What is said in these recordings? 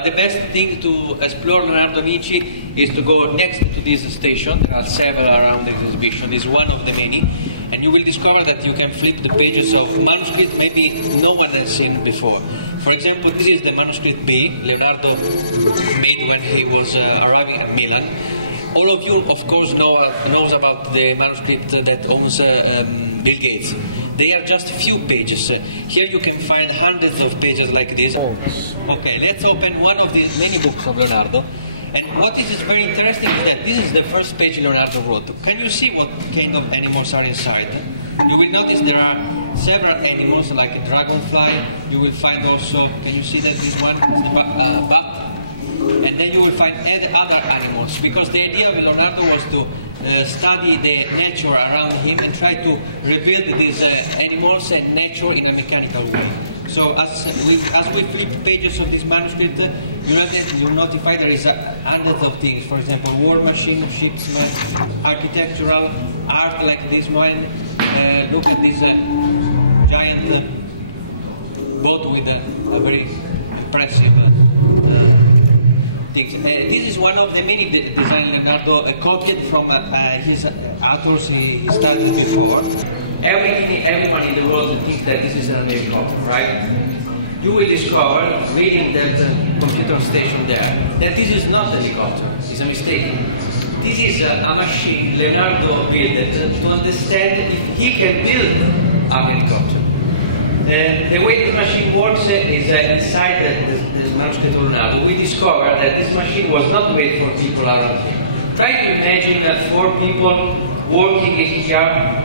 The best thing to explore Leonardo da Vinci is to go next to this station. There are several around the exhibition. This is one of the many. And you will discover that you can flip the pages of manuscript maybe no one has seen before. For example, this is the manuscript B Leonardo made when he was arriving at Milan. All of you, of course, knows about the manuscript that owns Bill Gates. They are just a few pages. Here you can find hundreds of pages like this. Okay, let's open one of the many books of Leonardo. And what is very interesting is that this is the first page Leonardo wrote. Can you see what kind of animals are inside? You will notice there are several animals like a dragonfly. You will find also, can you see that this one is the bat? And then you will find other animals, because the idea of Leonardo was to study the nature around him and try to rebuild these animals and nature in a mechanical way. So as we flip pages of this manuscript, you notify there is hundreds of things. For example, war machine, shipsman, architectural, art like this one. Look at this giant boat with a very impressive things. This is one of the many designs Leonardo copied from his authors he studied before. Everyone in the world thinks that this is an helicopter, right? You will discover, reading that computer station there, that this is not a helicopter. It's a mistake. This is a machine Leonardo built to understand if he can build a helicopter. The way this machine works is inside the manuscript of Leonardo. We discovered that this machine was not made for people around him. Try to imagine 4 people working here,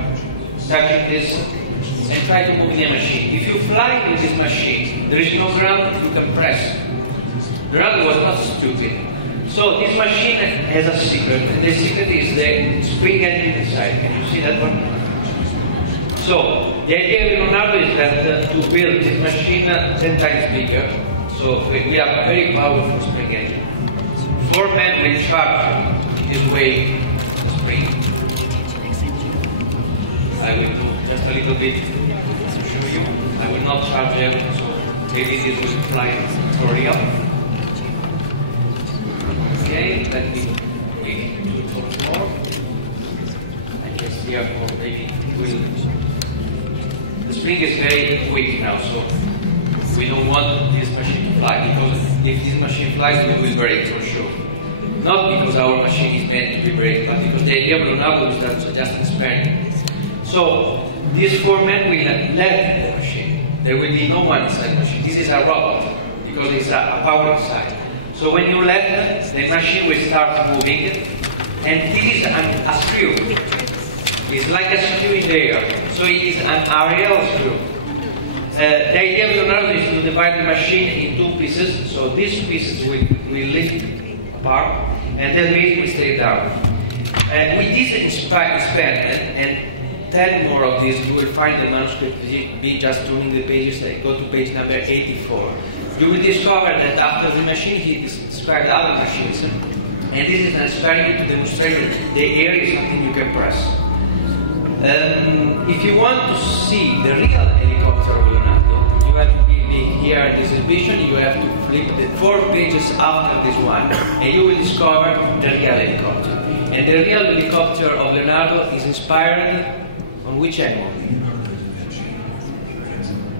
touching this, and try to move in a machine. If you fly with this machine, there is no ground you can press. Leonardo was not stupid. So this machine has a secret, and the secret is the spring engine inside. Can you see that one? So, the idea of Leonardo is that to build this machine 10 times bigger, so we have a very powerful spring engine. 4 men will charge this way the spring. I will do just a little bit to show you. I will not charge everything, so maybe this will fly for real. Okay, let me quick do it once more. I guess here maybe it will. The spring is very quick now, so we don't want this machine to fly, because if this machine flies, we will break for sure. Not because our machine is meant to be break, but because the idea of Leonardo is that just an experiment. So these 4 men will let the machine. There will be no one inside the machine. This is a robot, because it's a power inside. So when you let the machine will start moving, and this is a screw. It's like a screw in the air, so it is an aerial screw. The idea of Leonardo is to divide the machine in 2 pieces, so these pieces will lift apart, and the base will stay down. With this experiment, and 10 more of these, you will find the manuscript be just turning the pages, go to page number 84. You will discover that after the machine, he described other machines, and this is an experiment to demonstrate that the air is something you can press. If you want to see the real helicopter of Leonardo, you have to be here at this exhibition. You have to flip the 4 pages after this one, and you will discover the real helicopter. And the real helicopter of Leonardo is inspired on which animal?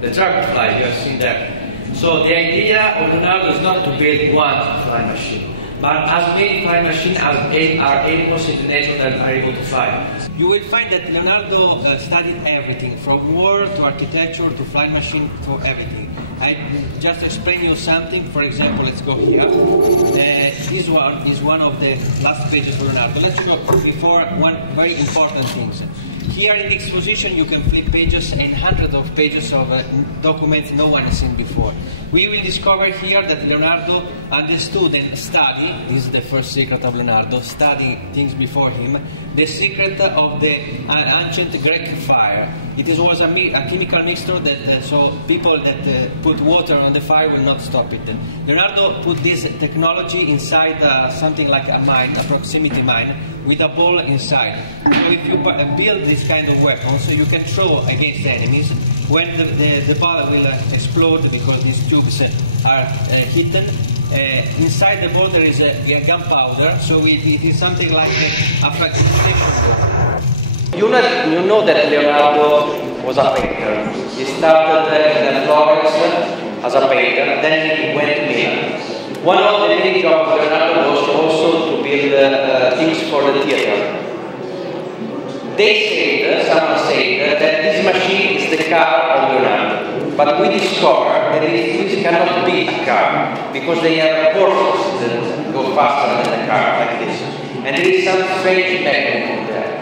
The dragonfly, you have seen that. So the idea of Leonardo is not to build one flying machine, but as many flying machines as are animals in the nature that are able to fly. You will find that Leonardo studied everything, from war to architecture to flying machine to everything. I just explain you something. For example, let's go here. This one is one of the last pages of Leonardo. Let's show before one very important thing. Here in the exposition you can flip pages and hundreds of pages of documents no one has seen before. We will discover here that Leonardo understood and studied, this is the first secret of Leonardo, study things before him, the secret of the ancient Greek fire. It was a chemical mixture that so people that put water on the fire will not stop it. Leonardo put this technology inside something like a mine, a proximity mine, with a ball inside. So if you build this kind of weapon, so you can throw against enemies, when the ball will explode because these tubes are hidden, Inside the bottle is a gunpowder, so it is something like a fragmentation. You know that Leonardo was a painter. He started in Florence as a painter, then he went to Milan. One of the main jobs of Leonardo was also to build things for the theater. Someone said that this machine is the car of Leonardo, but we discovered that this cannot be a car, because they have horses that go faster than a car, like this. And there is some strange mechanism there.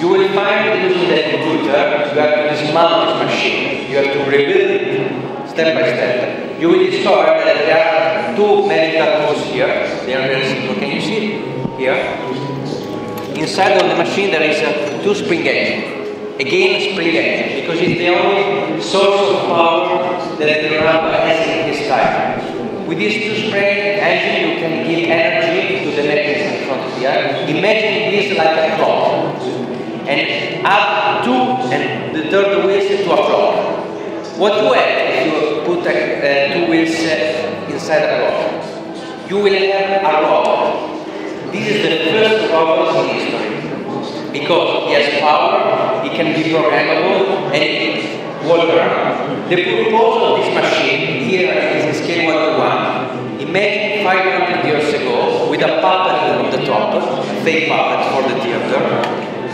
You will find using the computer, you have to dismount this machine, you have to rebuild it step by step. You will discover that there are two magical tools here. They are very simple. Can you see here? Inside of the machine there is two spring engines. Again, spring engine, because it's the only source of power that Leonardo has in his time. With these two spring engines, you can give energy to the mechanism in front of here. Imagine this like a clock. And add two and the third wheels to a clock. What you have if you put two wheels inside a clock? You will have a robot. This is the first robot in history. Because he has power, he can be programmable, and he can walk around. The purpose of this machine here is in scale 1:1. Imagine 500 years ago with a puppet on the top, a fake puppet for the theater.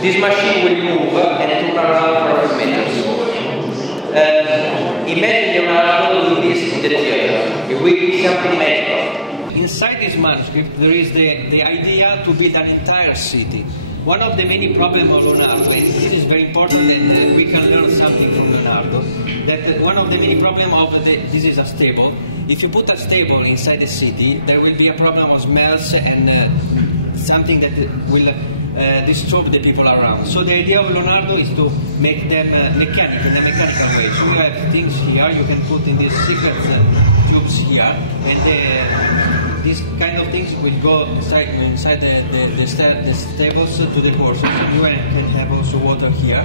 This machine will move and turn around for a few meters. Imagine Leonardo doing this in the theater. It will be something magical. Inside this manuscript there is the idea to build an entire city. One of the many problems of Leonardo, and this is very important that we can learn something from Leonardo, that one of the many problems of this is a stable. If you put a stable inside the city, there will be a problem of smells and something that will disturb the people around. So the idea of Leonardo is to make them mechanical, in a mechanical way. So you have things here, you can put in these secret tubes here, and these kind of things will go inside the stables to the horses. You can have also water here,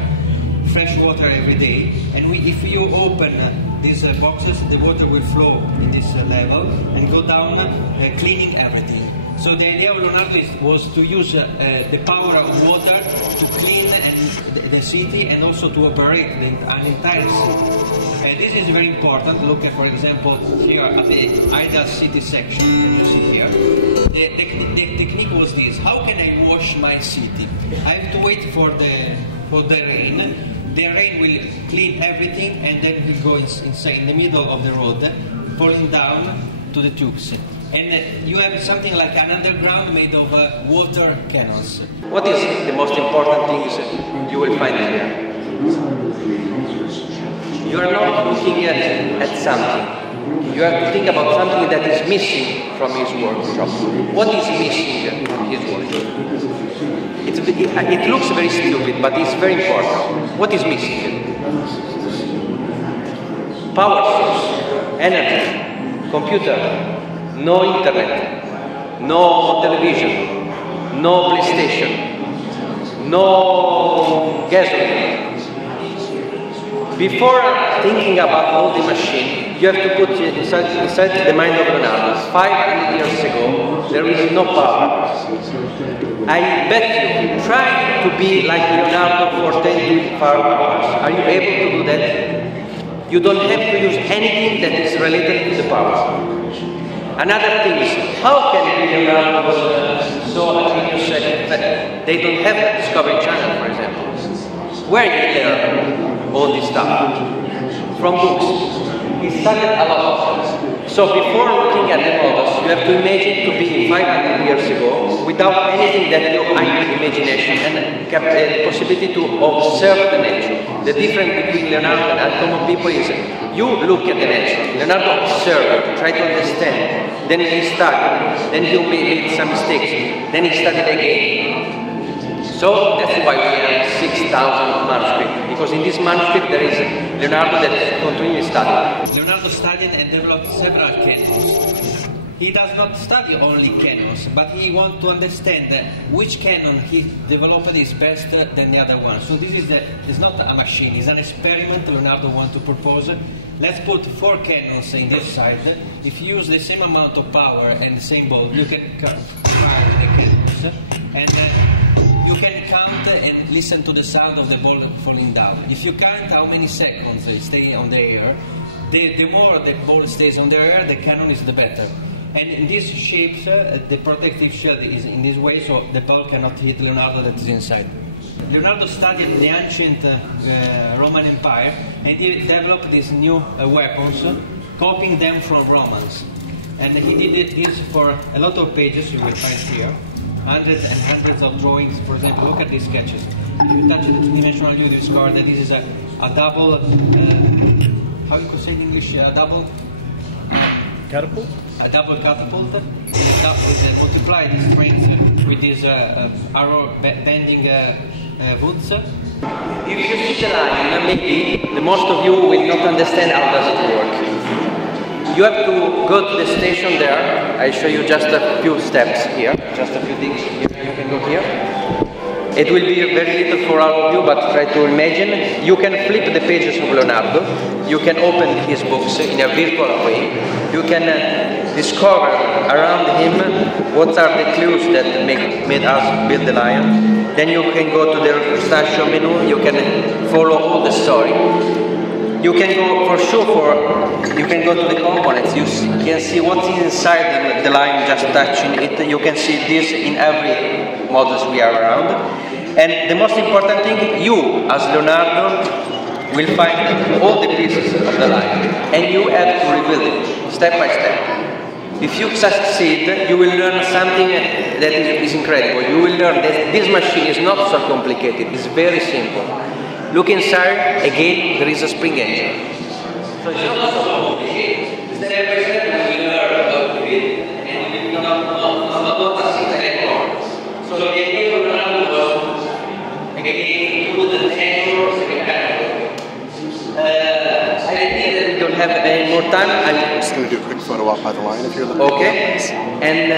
fresh water every day. And if you open these boxes, the water will flow in this level and go down, cleaning everything. So the idea of Leonardo was to use the power of water to clean the city and also to operate an entire city. This is very important. Look at, for example, here at the idle city section, you see here. The technique was this: how can I wash my city? I have to wait for the rain. The rain will clean everything, and then will go inside in the middle of the road, falling down to the tubes. And you have something like an underground made of water cannons. What is the most important things you will find here? You are not looking at something. You have to think about something that is missing from his workshop. What is missing from his workshop? It looks very stupid, but it's very important. What is missing? Power source, energy, computer. No internet, no television, no PlayStation, no gasoline. Before thinking about all the machine, you have to put it inside the mind of Leonardo. 500 years ago, there is no power. I bet you, try to be like Leonardo for 10 to 5 hours. Are you able to do that? You don't have to use anything that is related to the power. Another thing is, how can Leonardo was so genius that they don't have a Discovery Channel, for example? Where did he learn all this stuff? From books. He studied a lot. So before looking at the models, you have to imagine to be 500 years ago without anything that you imagination and kept the possibility to observe the nature. The difference between Leonardo and common people is you look at the nature. Leonardo observed, try to understand. Then he studied. Then he made some mistakes. Then he studied again. So that's why we have 6,000 manuscripts. Because in this manuscript there is Leonardo that continually studied. Leonardo studied and developed several cannons. he does not study only cannons, but he wants to understand which cannon he developed is best than the other one. So this is not a machine, it's an experiment Leonardo wants to propose. Let's put 4 cannons in this side. If you use the same amount of power and the same ball, you can fire the cannons, and you can count and listen to the sound of the ball falling down. If you count how many seconds they stay on the air, the more the ball stays on the air, the cannon is the better. And in these shapes, the protective shield is in this way, so the ball cannot hit Leonardo that is inside. Leonardo studied the ancient Roman Empire, and he developed these new weapons, copying them from Romans. And he did this for a lot of pages you will find here, hundreds and hundreds of drawings. For example, look at these sketches. If you touch the two-dimensional view, you discover that this is a double, how you could say in English, a double catapult? A double catapult. Multiply the strength with this arrow bending woods. If you see the line, maybe the most of you will not understand how does it work. You have to go to the station there. I show you just a few steps here, just a few things. You can go here. It will be very little for all of you, but try to imagine. You can flip the pages of Leonardo. You can open his books in a virtual way. You can discover around him what are the clues that made us build the lion. Then you can go to the pistachio menu. You can follow all the story. You can go for sure you can go to the components. You can see what's inside the lion just touching it. You can see this in every models we are around. And the most important thing, you as Leonardo will find all the pieces of the lion, and you have to rebuild it step by step. If you succeed, you will learn something that is incredible. You will learn that this machine is not so complicated, it's very simple. Look inside, again, there is a spring engine. So it's not so complicated. Step by step, you will learn how to build, and you will not succeed anymore. So the idea of Leonardo was, again, put the tensors in the I think that we don't have any more time. I'm just going to do a quick photo op by the line if you're looking. Okay. And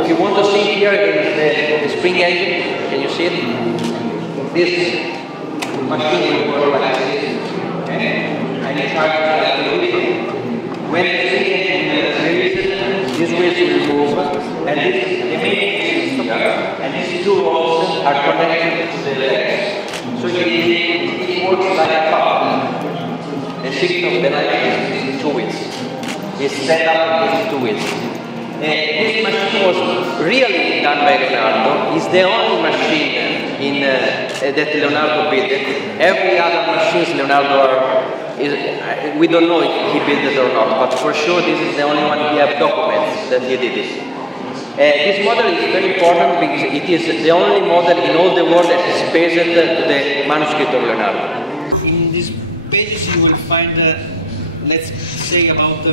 if you want to see here the spring engine, can you see it? This machine will work like this. Okay. And it's hard to do it. When the spring engine releases, these wheels will move, and this is the main engine here, and these two rods are connected to the legs. So it works like a pump. The signal of the light is 2 wheels. It's set up with 2 wheels. This machine was really done by Leonardo. It's the only machine that Leonardo built. Every other machines Leonardo we don't know if he built it or not, but for sure this is the only one we have documents that he did it. This model is very important because it is the only model in all the world that is based to the manuscript of Leonardo. In these pages you will find, let's say, about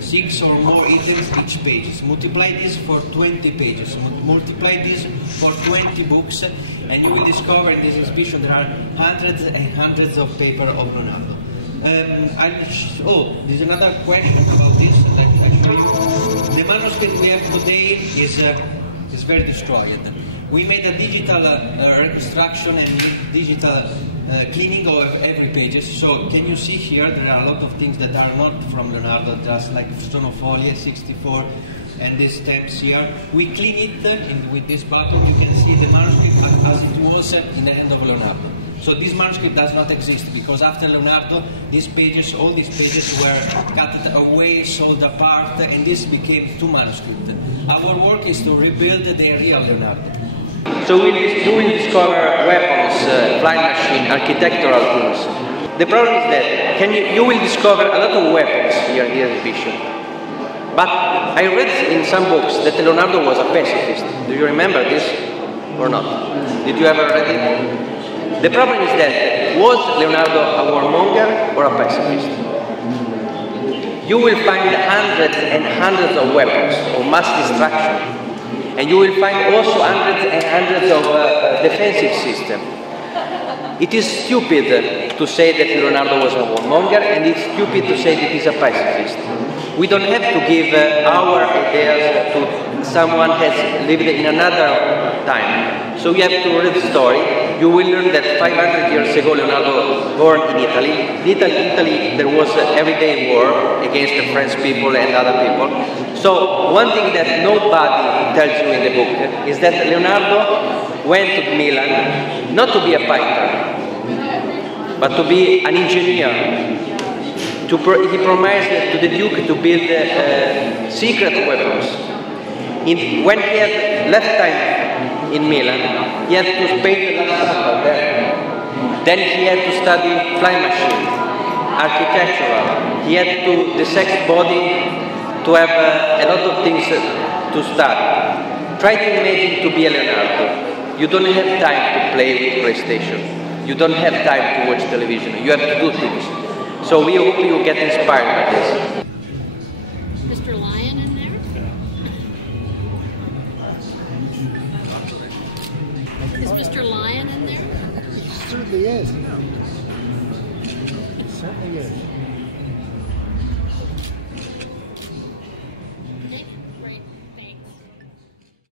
6 or more items each page. Multiply this for 20 pages. Multiply this for 20 books, and you will discover in this exhibition there are hundreds and hundreds of paper of Leonardo. There's another question about this that I show you. The manuscript we have today is very destroyed. We made a digital reconstruction and digital cleaning of every page. So can you see here there are a lot of things that are not from Leonardo, just like Stonofolie 64 and these stamps here. We clean it and with this button you can see the manuscript as it was in the hand of Leonardo. So this manuscript does not exist because after Leonardo, all these pages were cut away, sold apart, and this became 2 manuscripts. Our work is to rebuild the real Leonardo. So you will discover weapons, flying machine, architectural tools. The problem is that you will discover a lot of weapons here in the exhibition. But I read in some books that Leonardo was a pacifist. Do you remember this or not? Did you ever read it? The problem is that, was Leonardo a warmonger or a pacifist? You will find hundreds and hundreds of weapons of mass destruction, and you will find also hundreds and hundreds of defensive systems. It is stupid to say that Leonardo was a warmonger, and it's stupid to say that he's a pacifist. We don't have to give our ideas to someone who has lived in another time. So you have to read the story. You will learn that 500 years ago Leonardo was born in Italy. In Italy there was an everyday war against the French people and other people. So one thing that nobody tells you in the book is that Leonardo went to Milan not to be a fighter, but to be an engineer. He promised to the Duke to build secret weapons. When he had left time in Milan, he had to paint the last supper there. Then he had to study flying machine, architectural. He had to dissect body to have a lot of things to study. Try to imagine to be a Leonardo. You don't have time to play with PlayStation. You don't have time to watch television. You have to do things. So we hope you get inspired by this. Mr. Lion in there? Is Mr. Lion in there? It certainly is. It certainly is.